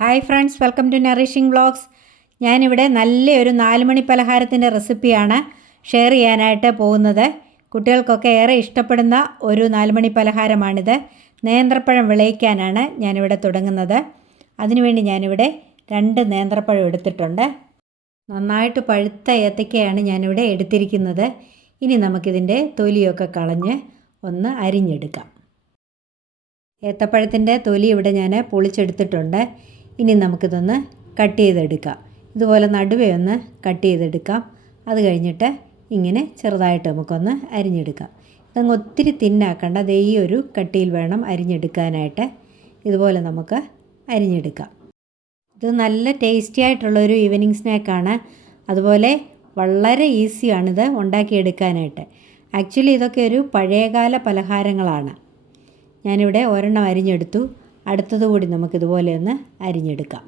Hi friends, welcome to nourishing vlogs. ഞാനിവിടെ നല്ലൊരു 4 മണി പലഹാരത്തിൻ്റെ റെസിപ്പിയാണ് ഷെയർ ചെയ്യാനായിട്ട് പോകുന്നത്. കുട്ടികൾക്കൊക്കെ ഏറെ ഇഷ്ടപ്പെടുന്ന ഒരു 4 മണി പലഹാരമാണിത്. നേന്ത്രപ്പഴം വിളയിക്കാനാണ് ഞാനിവിടെ തുടങ്ങുന്നത്. അതിനുവേണ്ടി ഞാനിവിടെ 2 നേന്ത്രപ്പഴം എടുത്തിട്ടുണ്ട്. നന്നായിട്ട് പഴുത്ത ഏത്തയ്ക്കയാണ് ഞാനിവിടെ എടുത്തിരിക്കുന്നത്. ഇനി നമുക്കിതിൻ്റെ തൊലിയൊക്കെ കളഞ്ഞ് ഒന്ന് അരിഞ്ഞെടുക്കാം. ഏത്തപ്പഴത്തിൻ്റെ തൊലി ഇവിടെ ഞാൻ പൊളിച്ചെടുത്തിട്ടുണ്ട്. ഇനി നമുക്കിതൊന്ന് കട്ട് ചെയ്തെടുക്കാം. ഇതുപോലെ നടുവേ ഒന്ന് കട്ട് ചെയ്തെടുക്കാം. അത് കഴിഞ്ഞിട്ട് ഇങ്ങനെ ചെറുതായിട്ട് നമുക്കൊന്ന് അരിഞ്ഞെടുക്കാം. ഇതങ്ങ് ഒത്തിരി തിന്നാക്കണ്ട, ദേ ഈ ഒരു കട്ടിയിൽ വേണം അരിഞ്ഞെടുക്കാനായിട്ട്. ഇതുപോലെ നമുക്ക് അരിഞ്ഞെടുക്കാം. ഇത് നല്ല ടേസ്റ്റി ആയിട്ടുള്ളൊരു ഈവനിങ് സ്നാക്കാണ്. അതുപോലെ വളരെ ഈസിയാണിത് ഉണ്ടാക്കിയെടുക്കാനായിട്ട്. ആക്ച്വലി ഇതൊക്കെ ഒരു പഴയകാല പലഹാരങ്ങളാണ്. ഞാനിവിടെ ഒരെണ്ണം അരിഞ്ഞെടുത്തു. അടുത്തത് കൂടി നമുക്കിതുപോലെ ഒന്ന് അരിഞ്ഞെടുക്കാം.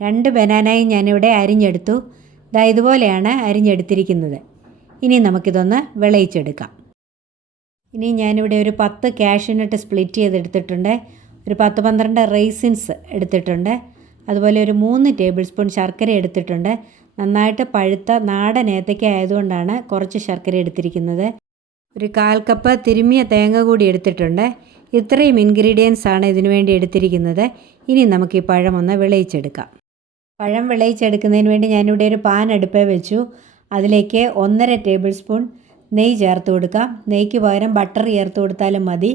2 ബനാനയും ഞാനിവിടെ അരിഞ്ഞെടുത്തു. ദാ ഇതുപോലെയാണ് അരിഞ്ഞെടുത്തിരിക്കുന്നത്. ഇനി നമുക്കിതൊന്ന് വിളയിച്ചെടുക്കാം. ഇനി ഞാനിവിടെ ഒരു 10 കാഷ്യൂനട്ട് സ്പ്ലിറ്റ് ചെയ്തെടുത്തിട്ടുണ്ട്. ഒരു 10-12 റൈസിൻസ് എടുത്തിട്ടുണ്ട്. അതുപോലെ ഒരു 3 ടേബിൾ സ്പൂൺ ശർക്കര എടുത്തിട്ടുണ്ട്. നന്നായിട്ട് പഴുത്ത നാടൻ ഏത്തയ്ക്ക ആയതുകൊണ്ടാണ് കുറച്ച് ശർക്കര എടുത്തിരിക്കുന്നത്. ഒരു 1/4 കപ്പ് തിരുമ്മിയ തേങ്ങ കൂടി എടുത്തിട്ടുണ്ട്. ഇത്രയും ഇൻഗ്രീഡിയൻസ് ആണ് ഇതിനു വേണ്ടി എടുത്തിരിക്കുന്നത്. ഇനി നമുക്ക് ഈ പഴം ഒന്ന് വിളയിച്ചെടുക്കാം. പഴം വിളയിച്ചെടുക്കുന്നതിന് വേണ്ടി ഞാനിവിടെ ഒരു പാൻ അടുപ്പേ വെച്ചു. അതിലേക്ക് 1.5 ടേബിൾ സ്പൂൺ നെയ്യ് ചേർത്ത് കൊടുക്കാം. നെയ്ക്ക് പകരം ബട്ടർ ചേർത്ത് കൊടുത്താലും മതി.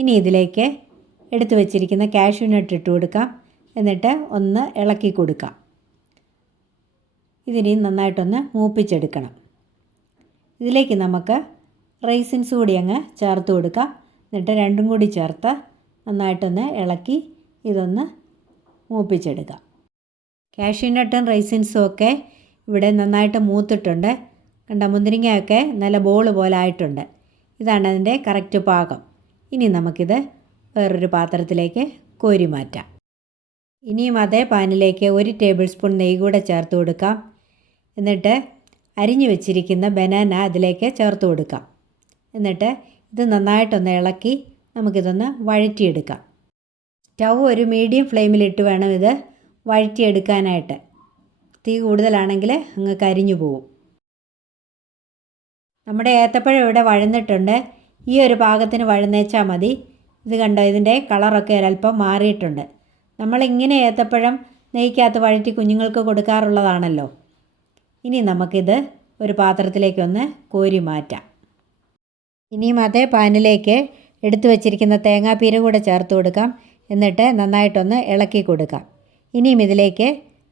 ഇനി ഇതിലേക്ക് എടുത്തു വച്ചിരിക്കുന്ന കാഷ്യൂനട്ട് ഇട്ട് കൊടുക്കാം. എന്നിട്ട് ഒന്ന് ഇളക്കി കൊടുക്കാം. ഇതിനി നന്നായിട്ടൊന്ന് മൂപ്പിച്ചെടുക്കണം. ഇതിലേക്ക് നമുക്ക് റൈസിൻസ് കൂടി അങ്ങ് ചേർത്ത് കൊടുക്കാം. എന്നിട്ട് രണ്ടും കൂടി ചേർത്ത് നന്നായിട്ടൊന്ന് ഇളക്കി ഇതൊന്ന് മൂപ്പിച്ചെടുക്കാം. കാഷ്യൂനട്ടും റൈസിൻസും ഒക്കെ ഇവിടെ നന്നായിട്ട് മൂത്തിട്ടുണ്ട്. കണ്ട, മുന്തിരിങ്ങയൊക്കെ നല്ല ബോൾ പോലെ ആയിട്ടുണ്ട്. ഇതാണ് അതിൻ്റെ കറക്റ്റ് പാകം. ഇനി നമുക്കിത് വേറൊരു പാത്രത്തിലേക്ക് കോരി മാറ്റാം. ഇനിയും അതേ പാനിലേക്ക് 1 ടേബിൾ സ്പൂൺ നെയ്യ് കൂടെ ചേർത്ത് കൊടുക്കാം. എന്നിട്ട് അരിഞ്ഞു വെച്ചിരിക്കുന്ന ബനാന അതിലേക്ക് ചേർത്ത് കൊടുക്കാം. എന്നിട്ട് ഇത് നന്നായിട്ടൊന്ന് ഇളക്കി നമുക്കിതൊന്ന് വഴറ്റിയെടുക്കാം. സ്റ്റൗ ഒരു മീഡിയം ഫ്ലെയിമിലിട്ട് വേണം ഇത് വഴറ്റിയെടുക്കാനായിട്ട്. തീ കൂടുതലാണെങ്കിൽ അങ്ങ് കരിഞ്ഞു പോകും. നമ്മുടെ ഏത്തപ്പഴം ഇവിടെ വഴന്നിട്ടുണ്ട്. ഈ ഒരു പാകത്തിന് വഴന്നേച്ചാൽ മതി. ഇത് കണ്ടോ, ഇതിൻ്റെ കളറൊക്കെ ഒരല്പം മാറിയിട്ടുണ്ട്. നമ്മളിങ്ങനെ ഏത്തപ്പഴം നെയ്ക്കകത്ത് വഴറ്റി കുഞ്ഞുങ്ങൾക്ക് കൊടുക്കാറുള്ളതാണല്ലോ. ഇനി നമുക്കിത് ഒരു പാത്രത്തിലേക്കൊന്ന് കോരി മാറ്റാം. ഇനിയും അതേ പാനിലേക്ക് എടുത്തു വച്ചിരിക്കുന്ന തേങ്ങാപ്പീര കൂടെ ചേർത്ത് കൊടുക്കാം. എന്നിട്ട് നന്നായിട്ടൊന്ന് ഇളക്കി കൊടുക്കാം. ഇനിയും ഇതിലേക്ക്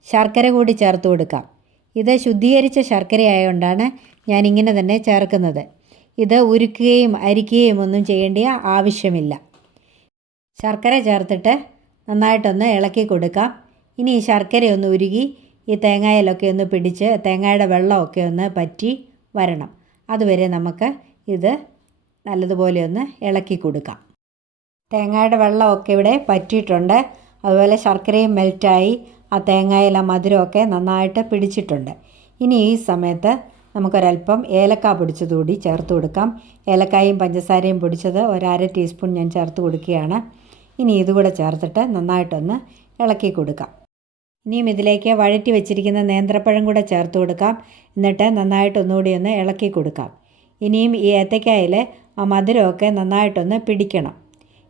ശർക്കര കൂടി ചേർത്ത് കൊടുക്കാം. ഇത് ശുദ്ധീകരിച്ച ശർക്കരയായതുകൊണ്ടാണ് ഞാനിങ്ങനെ തന്നെ ചേർക്കുന്നത്. ഇത് ഉരുക്കുകയും അരിക്കുകയും ഒന്നും ചെയ്യേണ്ട ആവശ്യമില്ല. ശർക്കര ചേർത്തിട്ട് നന്നായിട്ടൊന്ന് ഇളക്കി കൊടുക്കാം. ഇനി ഈ ശർക്കരയൊന്ന് ഉരുകി ഈ തേങ്ങയിലൊക്കെ ഒന്ന് പിടിച്ച് തേങ്ങയുടെ വെള്ളമൊക്കെ ഒന്ന് പറ്റി വരണം. അതുവരെ നമുക്ക് ഇത് നല്ലതുപോലെ ഒന്ന് ഇളക്കി കൊടുക്കാം. തേങ്ങയുടെ വെള്ളമൊക്കെ ഇവിടെ പറ്റിയിട്ടുണ്ട്. അതുപോലെ ശർക്കരയും മെൽറ്റായി ആ തേങ്ങയിലെ മധുരമൊക്കെ നന്നായിട്ട് പിടിച്ചിട്ടുണ്ട്. ഇനി ഈ സമയത്ത് നമുക്കൊരല്പം ഏലക്ക പൊടിച്ചത് കൂടി ചേർത്ത് കൊടുക്കാം. ഏലക്കായും പഞ്ചസാരയും പൊടിച്ചത് 1/2 ടീസ്പൂൺ ഞാൻ ചേർത്ത് കൊടുക്കുകയാണ്. ഇനി ഇതുകൂടെ ചേർത്തിട്ട് നന്നായിട്ടൊന്ന് ഇളക്കി കൊടുക്കാം. ഇനിയും ഇതിലേക്ക് വഴറ്റി വെച്ചിരിക്കുന്ന നേന്ത്രപ്പഴം കൂടെ ചേർത്ത് കൊടുക്കാം. എന്നിട്ട് നന്നായിട്ടൊന്നുകൂടി ഒന്ന് ഇളക്കി കൊടുക്കാം. ഇനിയും ഈ ഏത്തയ്ക്കായിൽ ആ മധുരമൊക്കെ നന്നായിട്ടൊന്ന് പിടിക്കണം.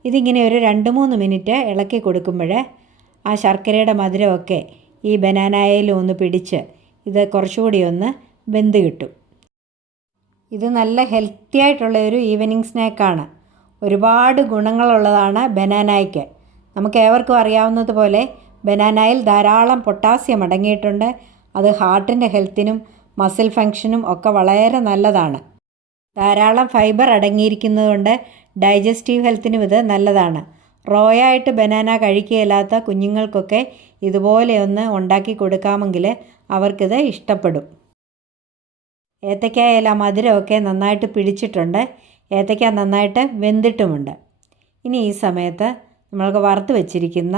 ഇതിങ്ങനെ ഒരു 2-3 മിനിറ്റ് ഇളക്കി കൊടുക്കുമ്പോൾ ആ ശർക്കരയുടെ മധുരമൊക്കെ ഈ ബനാനയിലും ഒന്ന് പിടിച്ച് ഇത് കുറച്ചുകൂടി ഒന്ന് വെന്ത് കിട്ടും. ഇത് നല്ല ഹെൽത്തി ആയിട്ടുള്ള ഒരു ഈവനിങ് സ്നാക്കാണ്. ഒരുപാട് ഗുണങ്ങളുള്ളതാണ് ബനാനയ്ക്ക്. നമുക്ക് ഏവർക്കും അറിയാവുന്നതുപോലെ ബനാനയിൽ ധാരാളം പൊട്ടാസ്യം അടങ്ങിയിട്ടുണ്ട്. അത് ഹാർട്ടിൻ്റെ ഹെൽത്തിനും മസിൽ ഫങ്ഷനും ഒക്കെ വളരെ നല്ലതാണ്. ധാരാളം ഫൈബർ അടങ്ങിയിരിക്കുന്നതുകൊണ്ട് ഡൈജസ്റ്റീവ് ഹെൽത്തിനും ഇത് നല്ലതാണ്. റോയായിട്ട് ബനാന കഴിക്കുകയില്ലാത്ത കുഞ്ഞുങ്ങൾക്കൊക്കെ ഇതുപോലെ ഒന്ന് ഉണ്ടാക്കി കൊടുക്കാമെങ്കിൽ അവർക്കിത് ഇഷ്ടപ്പെടും. ഏത്തയ്ക്കായാലും ആ മധുരമൊക്കെ നന്നായിട്ട് പിടിച്ചിട്ടുണ്ട്. ഏത്തയ്ക്ക നന്നായിട്ട് വെന്തിട്ടുമുണ്ട്. ഇനി ഈ സമയത്ത് നമ്മൾക്ക് വറുത്ത് വെച്ചിരിക്കുന്ന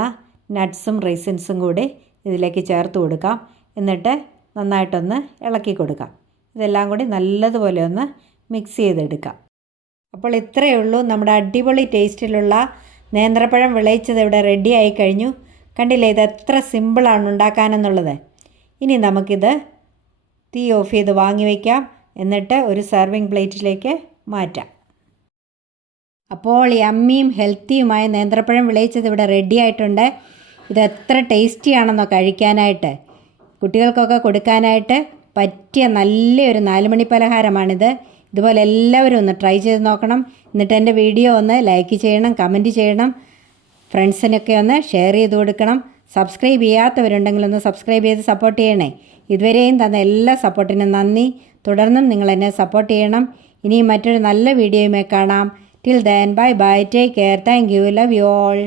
നട്ട്സും റൈസിൻസും കൂടി ഇതിലേക്ക് ചേർത്ത് കൊടുക്കാം. എന്നിട്ട് നന്നായിട്ടൊന്ന് ഇളക്കി കൊടുക്കാം. ഇതെല്ലാം കൂടി നല്ലതുപോലെ ഒന്ന് മിക്സ് ചെയ്തെടുക്കാം. അപ്പോൾ ഇത്രയേ ഉള്ളൂ നമ്മുടെ അടിപൊളി ടേസ്റ്റിലുള്ള നേന്ത്രപ്പഴം വിളയിച്ചത് ഇവിടെ റെഡി ആയി കഴിഞ്ഞു. കണ്ടില്ലേ ഇത് എത്ര സിമ്പിളാണ് ഉണ്ടാക്കാനെന്നുള്ളത്. ഇനി നമുക്കിത് തീ ഓഫ് ചെയ്ത് വാങ്ങി വയ്ക്കാം. എന്നിട്ട് ഒരു സെർവിങ് പ്ലേറ്റിലേക്ക് മാറ്റാം. അപ്പോൾ യമ്മിയും ഹെൽത്തിയുമായ നേന്ത്രപ്പഴം വിളയിച്ചത് ഇവിടെ റെഡി ആയിട്ടുണ്ട്. ഇത് എത്ര ടേസ്റ്റിയാണെന്നോ കഴിക്കാനായിട്ട്. കുട്ടികൾക്കൊക്കെ കൊടുക്കാനായിട്ട് പറ്റിയ നല്ലൊരു 4 മണി പലഹാരമാണിത്. ഇതുപോലെ എല്ലാവരും ഒന്ന് ട്രൈ ചെയ്ത് നോക്കണം. എന്നിട്ട് എൻ്റെ വീഡിയോ ഒന്ന് ലൈക്ക് ചെയ്യണം, കമൻറ്റ് ചെയ്യണം, ഫ്രണ്ട്സിനൊക്കെ ഒന്ന് ഷെയർ ചെയ്ത് കൊടുക്കണം. സബ്സ്ക്രൈബ് ചെയ്യാത്തവരുണ്ടെങ്കിൽ ഒന്ന് സബ്സ്ക്രൈബ് ചെയ്ത് സപ്പോർട്ട് ചെയ്യണേ. ഇതുവരെയും തന്ന എല്ലാ സപ്പോർട്ടിനും നന്ദി. തുടർന്നും നിങ്ങൾ എന്നെ സപ്പോർട്ട് ചെയ്യണം. ഇനിയും മറ്റൊരു നല്ല വീഡിയോയുമായി കാണാം. Till then bye bye, take care, thank you, love you all.